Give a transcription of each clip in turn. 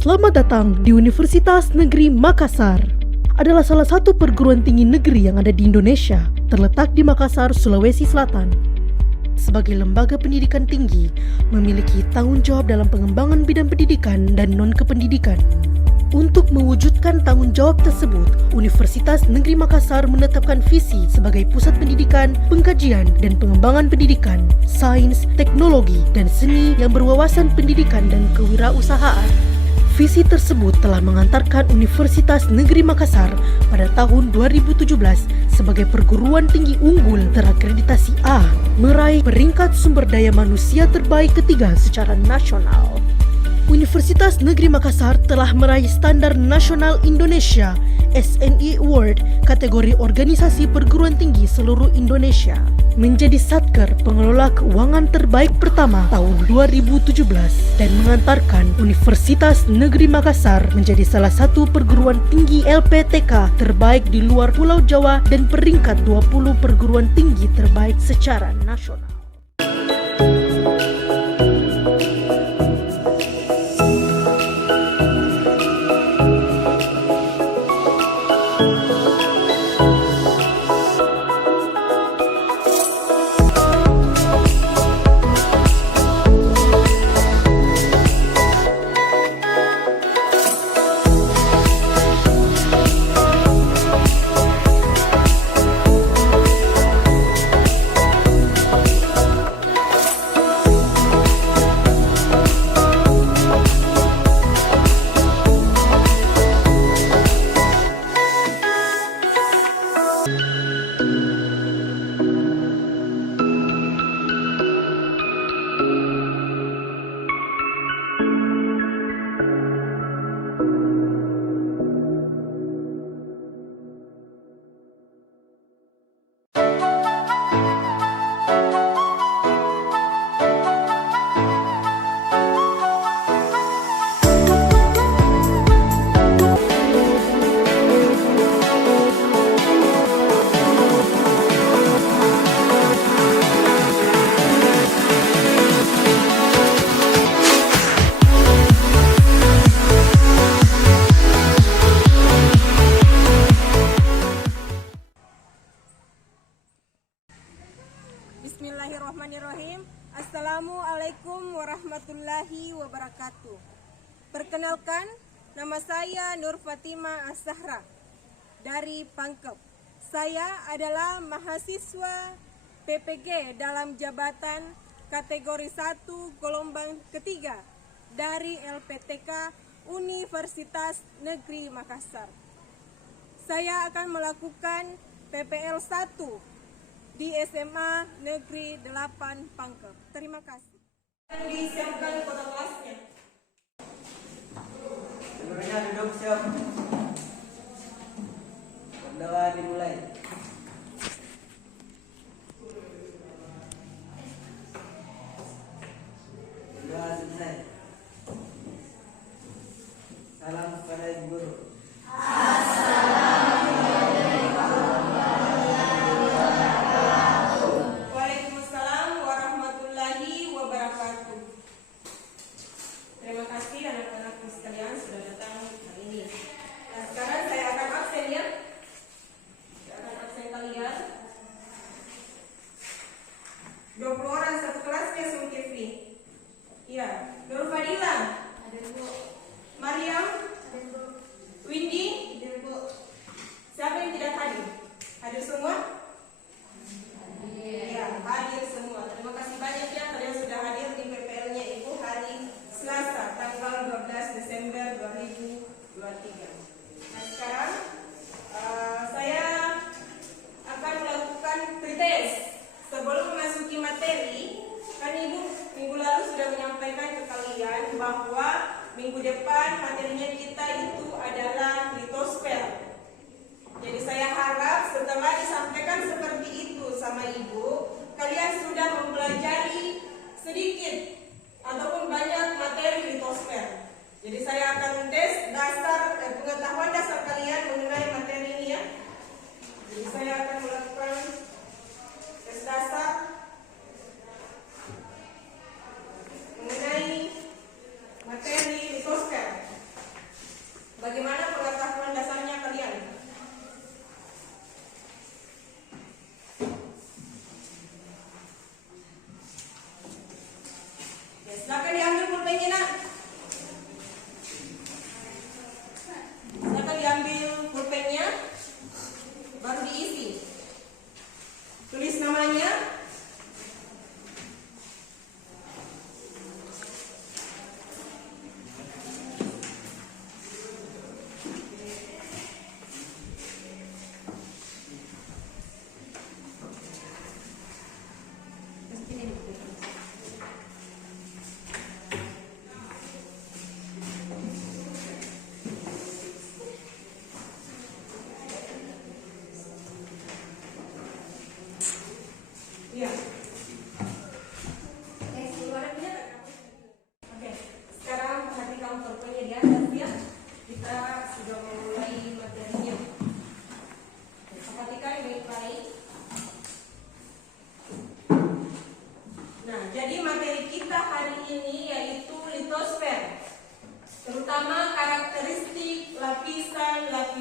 Selamat datang di Universitas Negeri Makassar. Adalah salah satu perguruan tinggi negeri yang ada di Indonesia, terletak di Makassar, Sulawesi Selatan. Sebagai lembaga pendidikan tinggi, memiliki tanggung jawab dalam pengembangan bidang pendidikan dan non-kependidikan. Untuk mewujudkan tanggung jawab tersebut, Universitas Negeri Makassar menetapkan visi sebagai pusat pendidikan, pengkajian, dan pengembangan pendidikan, sains, teknologi, dan seni yang berwawasan pendidikan dan kewirausahaan. Visi tersebut telah mengantarkan Universitas Negeri Makassar pada tahun 2017 sebagai perguruan tinggi unggul terakreditasi A, meraih peringkat sumber daya manusia terbaik ketiga secara nasional. Universitas Negeri Makassar telah meraih Standar Nasional Indonesia SNI Award kategori organisasi perguruan tinggi seluruh Indonesia, menjadi Satker Pengelola Keuangan Terbaik pertama tahun 2017 dan mengantarkan Universitas Negeri Makassar menjadi salah satu perguruan tinggi LPTK terbaik di luar Pulau Jawa dan peringkat 20 perguruan tinggi terbaik secara nasional. Bismillahirrahmanirrahim. Assalamualaikum warahmatullahi wabarakatuh. Perkenalkan, nama saya Nur Fatima As-Sahra dari Pangkep. Saya adalah mahasiswa PPG dalam jabatan kategori 1 gelombang ketiga dari LPTK Universitas Negeri Makassar. Saya akan melakukan PPL 1 di SMA Negeri 8 Pangkep. Terima kasih. Disiapkan kota kelasnya. Seluruhnya duduk siap. Berdoa dimulai. Berdoa selesai. Salam kepada Ibu Guru. Bahwa minggu depan materinya kita itu adalah litosfer. Jadi saya harap setelah disampaikan seperti itu sama Ibu, kalian sudah mempelajari sedikit ataupun banyak materi litosfer. Jadi saya akan tes pengetahuan dasar kalian mengenai materi ini ya. Jadi saya akan melakukan tes dasar mengenai materi litosfer.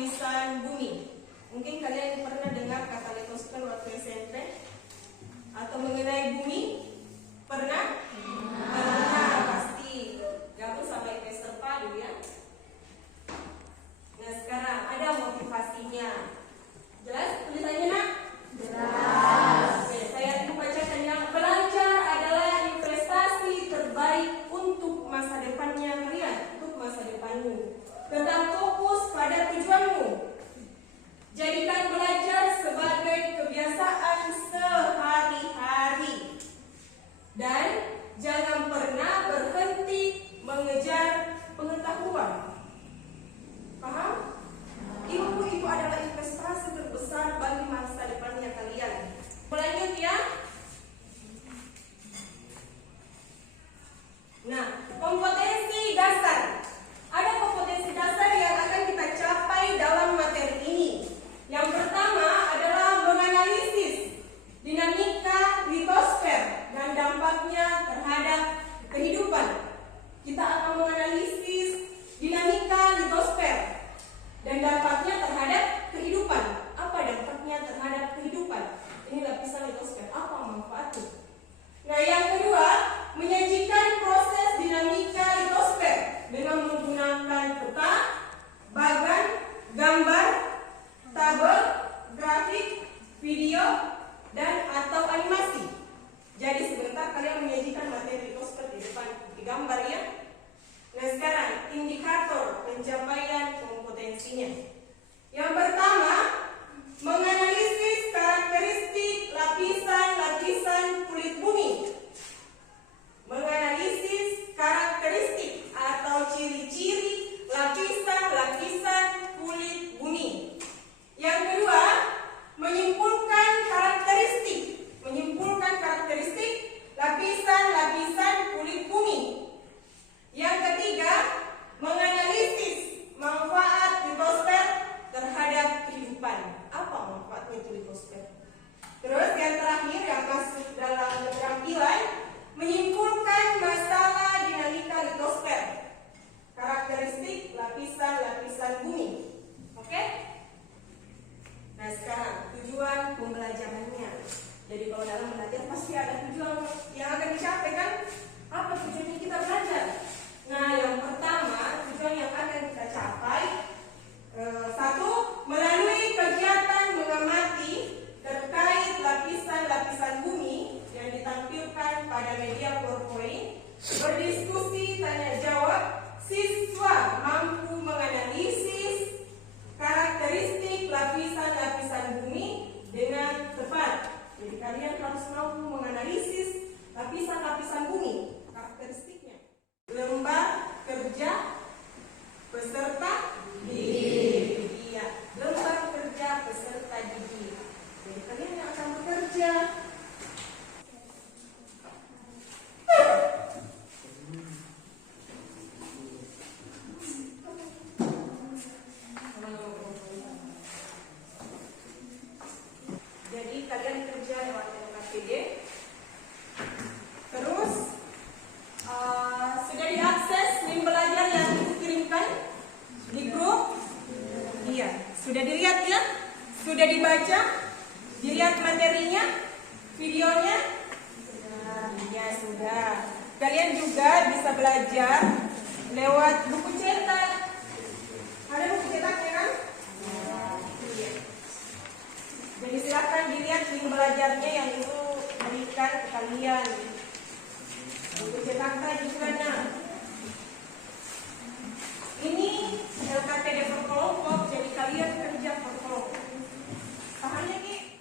lapisan bumi. Mungkin kalian pernah dengar kata litosfer waktu SMP atau mengenai bumi? Pernah? Pernah pasti. Gabung sama IPS terpadu ya. Nah sekarang ada motivasinya. Jelas tulisannya nak? Jelas. Oke, saya bacakan yang belajar adalah investasi terbaik untuk masa depannya kalian, untuk masa depanmu. Tetap fokus pada tujuanmu. Jadikan belajar sebagai kebiasaan sehari-hari. Dan jangan pernah berhenti mengejar pengetahuan. Paham? Ilmu itu adalah investasi terbesar bagi masa depannya kalian. Lanjut ya. Nah, kompetensi dasar. Ada kompetensi dasar yang akan kita capai dalam materi ini. Yang pertama adalah menganalisis dinamika litosfer dan dampaknya terhadap kehidupan. Kita akan menganalisis dinamika litosfer dan dampaknya terhadap kehidupan. Apa dampaknya terhadap kehidupan? Ini lapisan litosfer. Apa manfaatnya? Nah, yang kedua, menyajikan proses dinamika litosfer dengan menggunakan peta, bagan, gambar, tabel, grafik, video, dan atau animasi. Jadi sebentar kalian menyajikan materi litosfer di depan di gambar ya. Nah sekarang indikator pencapaian kompetensinya. Yang pertama, menganalisis karakteristik lapisan-lapisan kulit bumi. Menganalisis karakteristik atau ciri-ciri lapisan-lapisan kulit bumi. Yang kedua, menyimpulkan karakteristik lapisan-lapisan kulit bumi. Yang ketiga, menganalisis manfaat litosfer terhadap kehidupan. Apa manfaatnya litosfer? Terus yang terakhir yang masuk dalam keterampilan, menyimpulkan masalah dinamika litosfer, karakteristik lapisan-lapisan bumi. Oke? Nah sekarang tujuan pembelajarannya. Jadi kalau dalam belajar pasti ada tujuan yang akan dicapai kan? Apa tujuannya kita belajar? Nah yang pertama tujuan yang akan kita capai satu, melalui kegiatan mengamati terkait lapisan-lapisan bumi yang ditampilkan pada media PowerPoint, berdiskusi tanya jawab, siswa mampu menganalisis karakteristik lapisan-lapisan bumi dengan tepat. Jadi kalian harus mampu menganalisis lapisan-lapisan bumi, karakteristiknya. Lembar kerja peserta didik. Iya, lembar kerja peserta didik. Jadi kalian yang akan bekerja. Jadi kalian kerja lewat LKPD. Terus sudah diakses link belajar yang ibu kirimkan di grup? Iya, sudah dilihat ya? Sudah dibaca? Dilihat materinya? Videonya? Iya sudah. Kalian juga bisa belajar lewat buku cetak. Ada buku cetaknya kan? Iya. Jadi silakan dilihat link belajarnya yang ibu berikan ke kalian. Buku cetaknya di sana. Ini LKPD per kelompok, jadi kalian kerja per kelompok. Pahamnya Ki?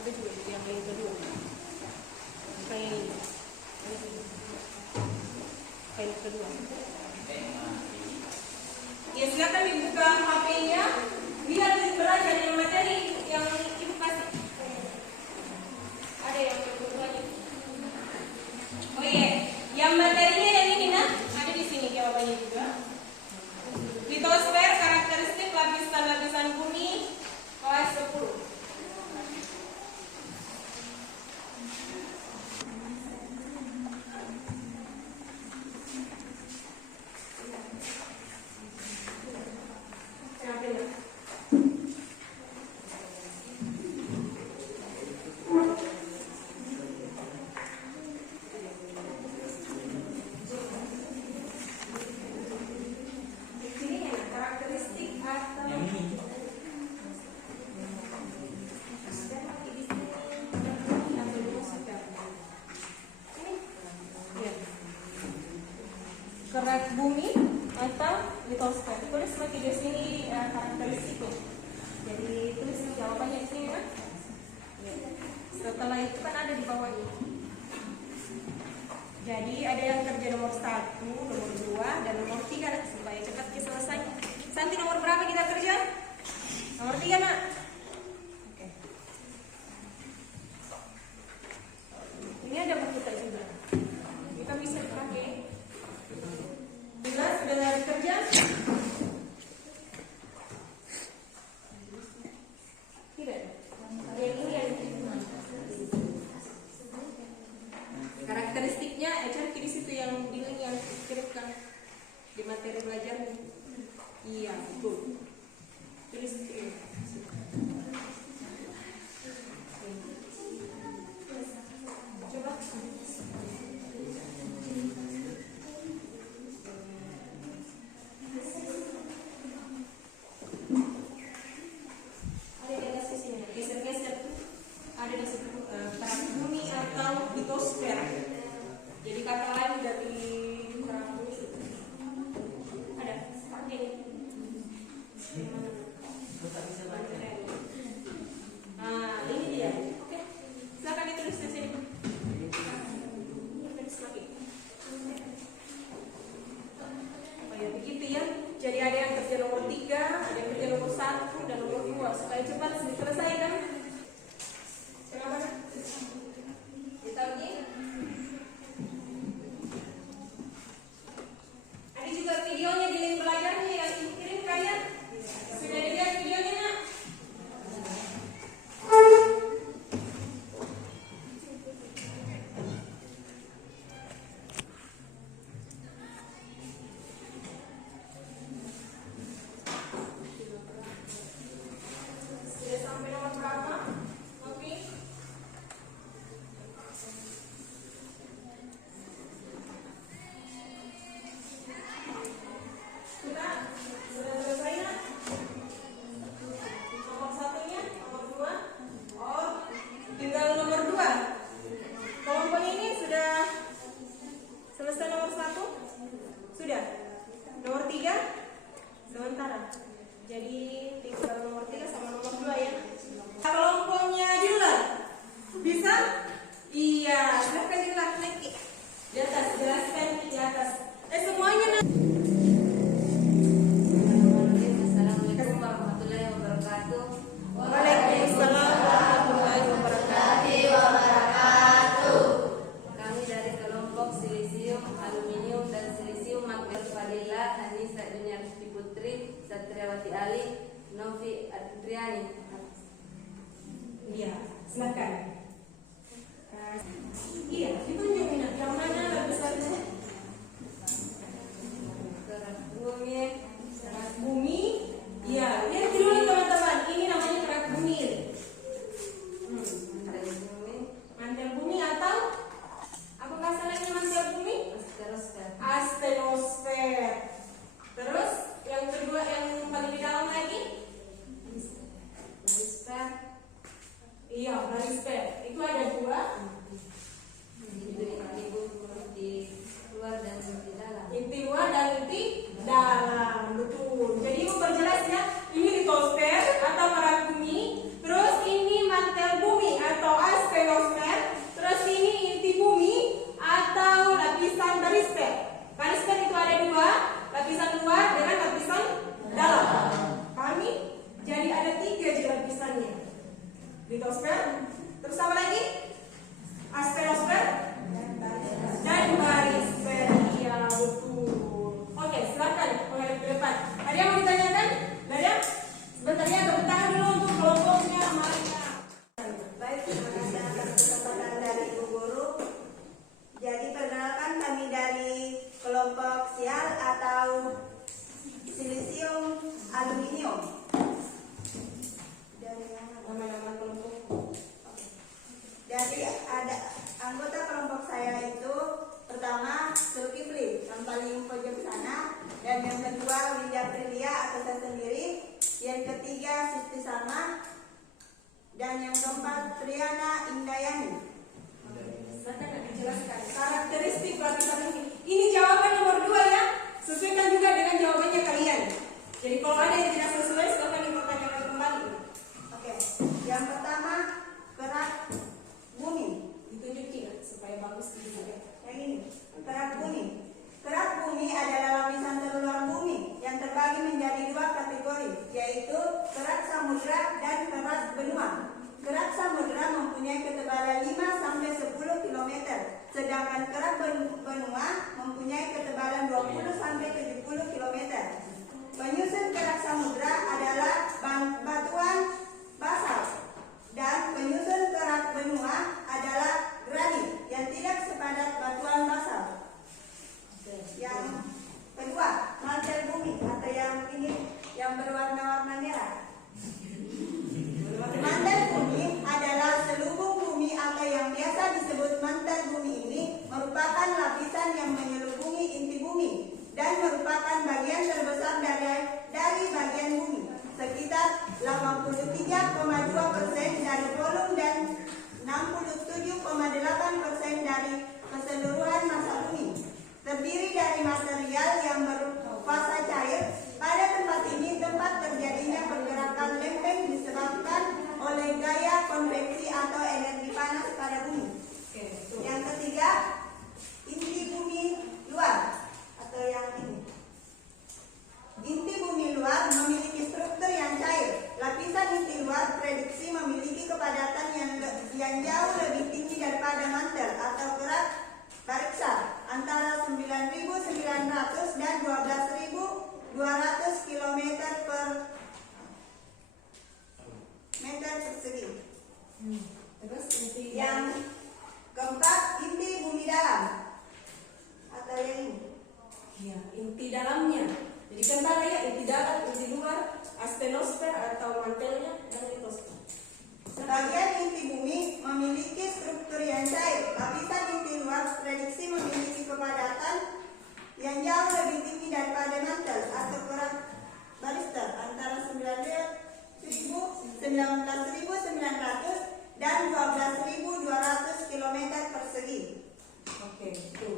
Ada juga yang lain kedua. File kedua. Ya silakan dibuka HP-nya. Lihat belajar yang materi yang ibu kasih. Ada yang keduanya. Oh iya, yang materinya yang ini nah, ada di sini jawabannya juga. Litosfer karakteristik lapisan-lapisan bumi kelas 10. kerak bumi atau litosfer. Tulis lagi di sini karakteristiknya. Jadi tulis jawabannya di sini kan. Setelah itu kan ada di bawah ini. Jadi ada yang kerja nomor 1, nomor 2, dan nomor 3 supaya cepat selesai. Santi nomor berapa kita kerja? Nomor 3 nak. Oke. Ini ada buku kita juga. Kita bisa pakai. Bila sudah kerja? Tidak. Yang ini yang karakteristiknya cari di situ yang bilang yang kirimkan di materi belajarnya. Iya, betul. Tulis itu. Coba. Ada di atas sini. Geser-geser. Ada di situ kerak bumi atau litosfer. Jadi kata lain dari kerak bumi itu. Ada. Pakai ini. Nah, ini dia. Oke. Silakan ditulis di sini. Tulis lagi. Oh ya, begitu ya. Jadi ada yang kerja nomor 3, ada yang kerja nomor 1 dan nomor 2. Supaya cepat diselesaikan. Kenapa? Ditahu ini? Ada juga videonya di link belajarnya yang dikirim kalian. Sudah dilihat videonya nak? Sudah sampai nomor berapa? Oke. Sudah selesai nak? Nomor 1-nya, nomor 2. Oh, tinggal nomor 2. Kelompok ini sudah selesai nomor 1? Sudah. Nomor 3? Sementara. Jadi tinggal nomor 3 sama nomor 2 ya. Kelompoknya Dila. Bisa? Iya, silakan Dila naik di atas, jelaskan di atas. Semuanya nak. Assalamualaikum warahmatullahi wabarakatuh. Waalaikumsalam warahmatullahi wabarakatuh. Kami dari kelompok silisium, aluminium dan silisium magnesia Fadila, Anissa Dunyarti Putri, Satriawati Ali, Novi Adriani. Iya, silakan. Iya, ditunjuk minat. Yang mana lapisannya? Kerak bumi, Kerak bumi. Iya, lihat dulu teman-teman. Ini namanya kerak bumi. mantel bumi, Mantel bumi atau apa bahasanya mantel bumi? asteroskop, Astenosfer. Terus yang kedua yang paling di dalam lagi? barisper, Iya, barisper. Itu ada 2. di luar dan di dalam. Inti luar dan inti dalam. Betul. Jadi memperjelas ya, ini litosfer atau kerak bumi, terus ini mantel bumi atau astenosfer, terus ini inti bumi atau lapisan barisper. Barisper itu ada 2, lapisan luar dengan lapisan dalam. Pahami? Jadi ada 3 aja lapisannya. Litosfer, terus apa lagi? Astenosfer dan barisfer. Iya, betul. Oke, silakan menghadap ke depan. Ada yang mau ditanyakan? Nggak ada? Sebentar ya, tepuk tangan dulu untuk kelompoknya Maria. Baik, terima kasih atas kesempatan dari Ibu Guru. Jadi perkenalkan kami dari kelompok sial atau silisium aluminium. Dari mana? Nama-nama kelompok. Jadi ada anggota kelompok saya itu pertama Zulkifli yang paling pojok sana, dan yang kedua Winda Prilia atau saya sendiri, yang ketiga Siti Salma, dan yang keempat Triana Indayani. Silakan dijelaskan karakteristik lapisan ini. Ini jawaban nomor 2 ya. 11.900 dan 12.200 km per meter persegi. Terus inti Yang keempat, inti bumi dalam atau yang ini. ya, inti dalamnya. Jadi kan tadi ya inti dalam, inti luar, astenosfer atau mantelnya dan litosfer. Sebagian inti bumi memiliki struktur yang cair. Lapisan inti luar prediksi memiliki kepadatan yang jauh lebih tinggi daripada mantel atau kerak barister antara 19.900 dan 12.200 km persegi. Oke, itu.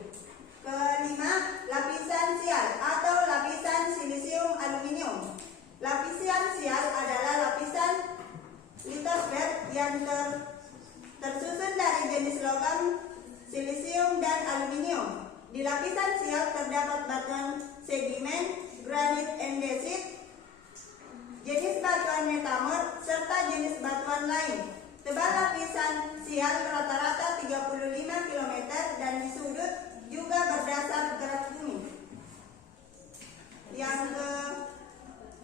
Kelima, lapisan sial atau lapisan silisium aluminium. Lapisan sial adalah lapisan litosfer yang tersusun dari jenis logam, silisium, dan aluminium. Di lapisan sial terdapat batuan sedimen, granit endesit, jenis batuan metamor, serta jenis batuan lain. Tebal lapisan sial rata-rata 35 km dan di sudut juga berdasar gerak bumi. Yang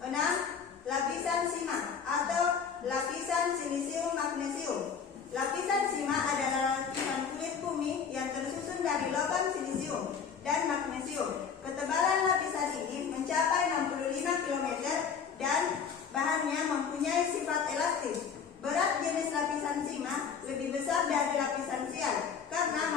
keenam, lapisan sima atau lapisan silisium magnesium. Lapisan sima adalah lapisan kulit bumi yang tersusun dari logam silisium dan magnesium. Ketebalan lapisan ini mencapai 65 km dan bahannya mempunyai sifat elastis. Berat jenis lapisan sima lebih besar dari lapisan sial karena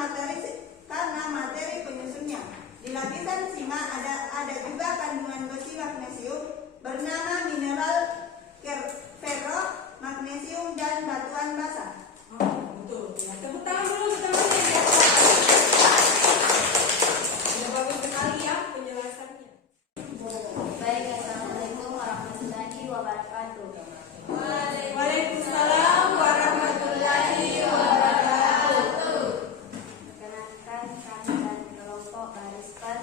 materi penyusunnya. Di lapisan sima ada juga kandungan besi magnesium bernama mineral ferro, magnesium, dan batuan basa. Oh, betul. Ya, tepuk tangan dulu teman-teman. Sudah bagus sekali ya penjelasannya. Baik, assalamualaikum warahmatullahi wabarakatuh. Waalaikumsalam warahmatullahi wabarakatuh. Perkenalkan kami dari kelompok barister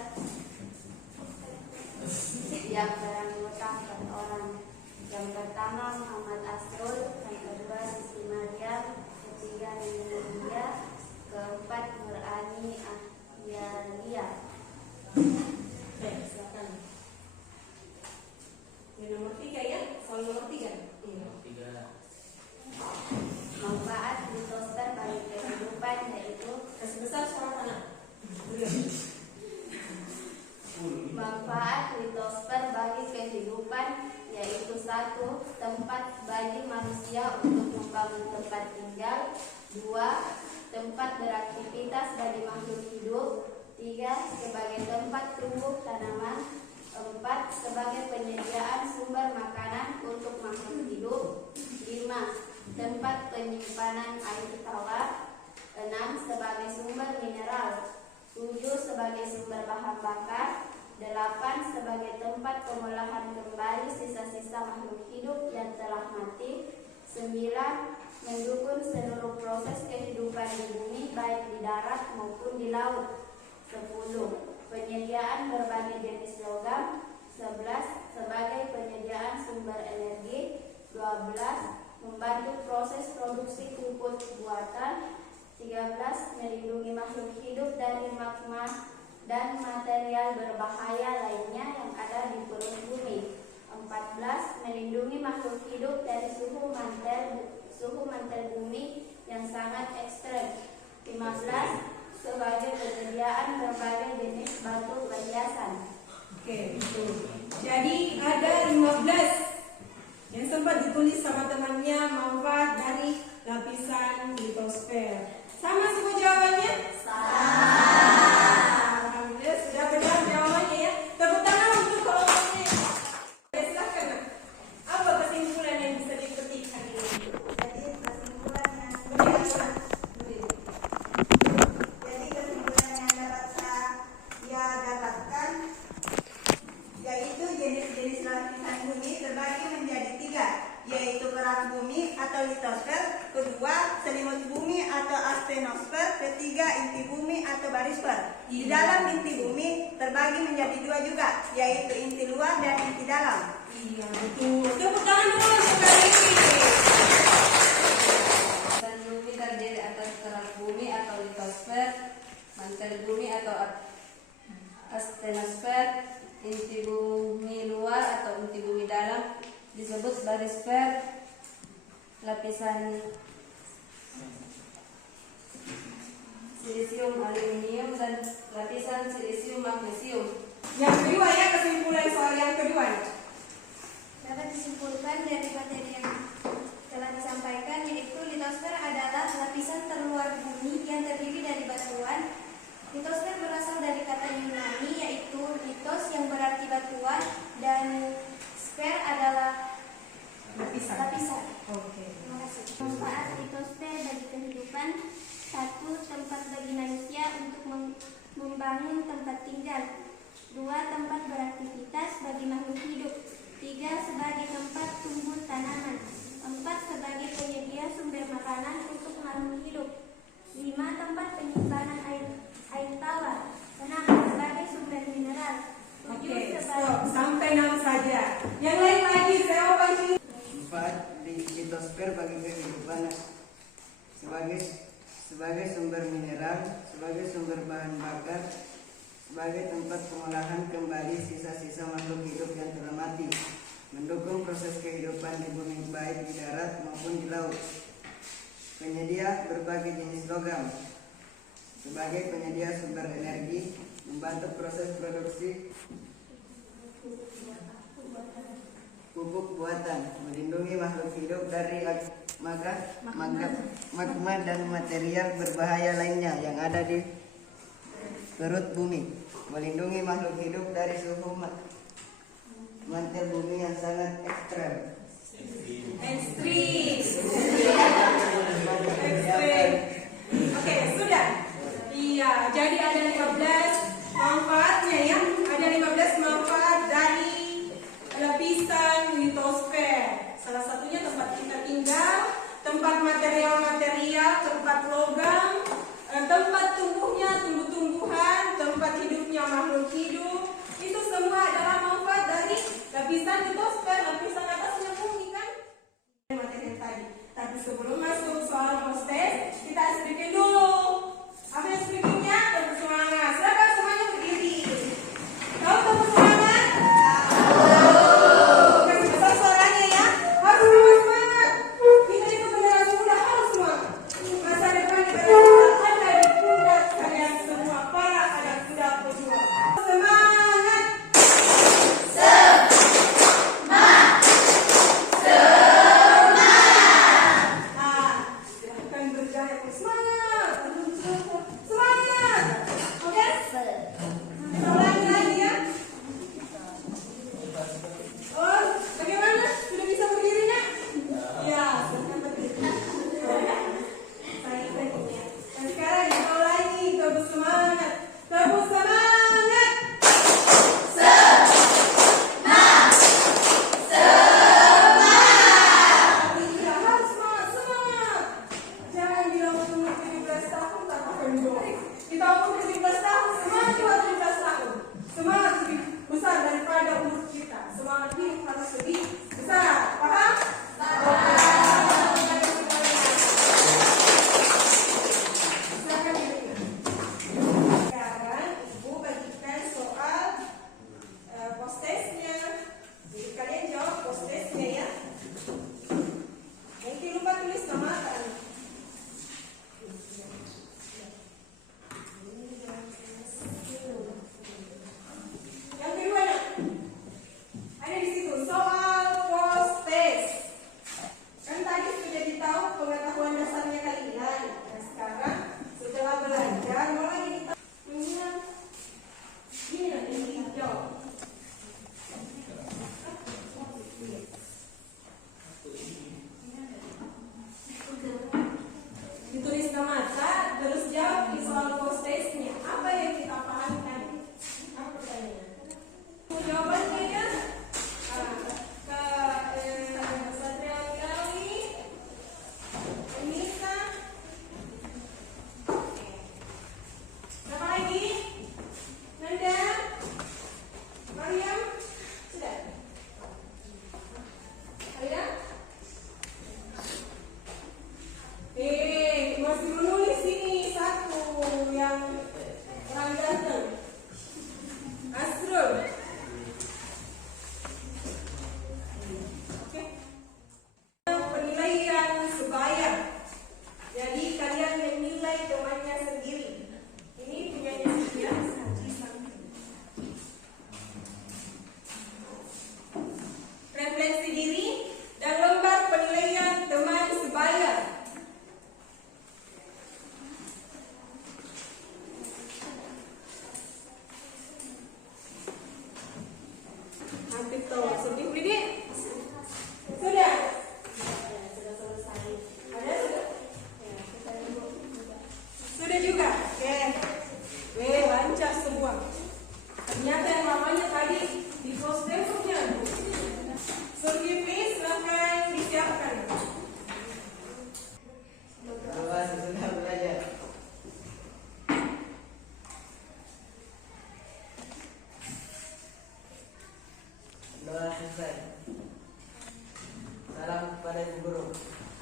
yang beranggota 4 orang. Yang pertama Muhammad Asrul, yang kedua Siti Maryam, ketiga Nini Mulia, keempat Nurani Ahyalia. Baik, silakan. Ini nomor 3 ya, soal nomor 3. Iya. Manfaat litosfer bagi kehidupan yaitu Kasih besar suara anak. manfaat litosfer bagi kehidupan yaitu 1. Tempat bagi manusia untuk membangun tempat tinggal. 2. Tempat beraktivitas bagi makhluk hidup. 3. Sebagai tempat tumbuh tanaman. 4. Sebagai penyediaan sumber makanan untuk makhluk hidup. 5. Tempat penyimpanan air tawar. 6. Sebagai sumber mineral. 7. Sebagai sumber bahan bakar. 8. Sebagai tempat pengolahan kembali sisa-sisa makhluk hidup yang telah mati. 9. Mendukung seluruh proses kehidupan di bumi baik di darat maupun di laut. 10. Penyediaan berbagai jenis logam. 11. Sebagai penyediaan sumber energi. 12. Membantu proses produksi pupuk buatan. 13. Melindungi makhluk hidup dari magma dan material berbahaya lainnya yang ada di perut bumi. 14. Melindungi makhluk hidup dari suhu mantel bumi yang sangat ekstrem. 15. Sebagai penyediaan berbagai jenis batu perhiasan. Oke, betul. Jadi ada 15 yang sempat ditulis sama temannya manfaat dari lapisan litosfer. Sama semua jawabannya? Alhamdulillah sudah benar jawabannya ya. Tepuk tangan untuk kelompoknya. Ya, silakan. Nak. Apa kesimpulan yang bisa dipetik hari ini? Jadi kesimpulan yang dapat saya dapatkan yaitu jenis-jenis lapisan bumi terbagi menjadi 3, yaitu kerak bumi atau litosfer, kedua selimut bumi atau astenosfer, ketiga inti bumi atau barisfer. Di dalam inti bumi terbagi menjadi 2 juga, yaitu inti luar dan inti dalam. Iya, betul. Tepuk tangan dulu sekali. Dan bumi terdiri atas kerak bumi atau litosfer, mantel bumi atau astenosfer, inti bumi luar atau inti bumi dalam disebut barisfer, lapisan silisium aluminium dan lapisan silisium magnesium. Yang kedua ya, kesimpulan soal yang kedua. Dapat disimpulkan dari materi yang telah disampaikan, yaitu litosfer adalah lapisan terluar bumi yang terdiri dari batuan. Litosfer berasal dari kata Yunani yaitu litos yang berarti batuan dan sfer adalah lapisan. Oke. Terima kasih. Manfaat litosfer bagi kehidupan: 1. Tempat bagi manusia untuk membangun tempat tinggal. 2. Tempat beraktivitas bagi makhluk hidup. 3. Sebagai tempat tumbuh tanaman. 4. Sebagai penyedia sumber makanan untuk makhluk hidup. 5. Tempat penyimpanan air tawar. 6. Sebagai sumber mineral. 7. Oke, Sebagai stop. Sampai 6 saja. Yang lain lagi, saya mau panggil. Manfaat di litosfer bagi kehidupan sebagai sumber mineral, sebagai sumber bahan bakar, sebagai tempat pengolahan kembali sisa-sisa makhluk hidup yang telah mati, mendukung proses kehidupan di bumi baik di darat maupun di laut, penyedia berbagai jenis logam, sebagai penyedia sumber energi, membantu proses produksi pupuk buatan, melindungi makhluk hidup dari magma dan material berbahaya lainnya yang ada di perut bumi, melindungi makhluk hidup dari suhu mantel bumi yang sangat ekstrem. Ekstrim. Oke, sudah. Iya, jadi ada 15 manfaatnya ya. Ada 15 manfaat dari lapisan litosfer. Salah satunya tempat kita tinggal, tempat material-material, tempat logam, tempat tumbuhnya tumbuh-tumbuhan, tempat hidupnya makhluk hidup. Itu semua adalah manfaat dari lapisan litosfer, lapisan atasnya bumi kan? Materi tadi. Tapi sebelum masuk soal hostes, kita speaking dulu. Apa yang speakingnya? Tetap semangat. Silakan semuanya berdiri.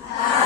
A.